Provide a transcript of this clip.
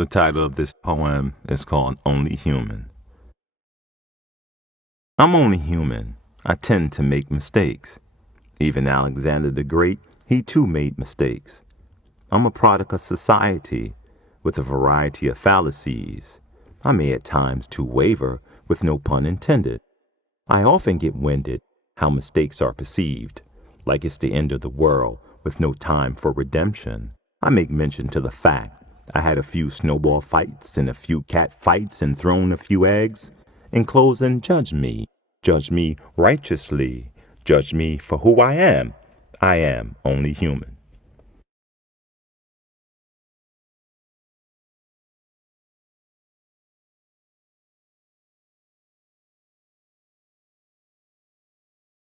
The title of this poem is called Only Human. I'm only human. I tend to make mistakes. Even Alexander the Great, he too made mistakes. I'm a product of society with a variety of fallacies. I may at times too waver, with no pun intended. I often get winded how mistakes are perceived, like it's the end of the world with no time for redemption. I make mention to the fact I had a few snowball fights and a few cat fights and thrown a few eggs. In closing, judge me. Judge me righteously. Judge me for who I am. I am only human.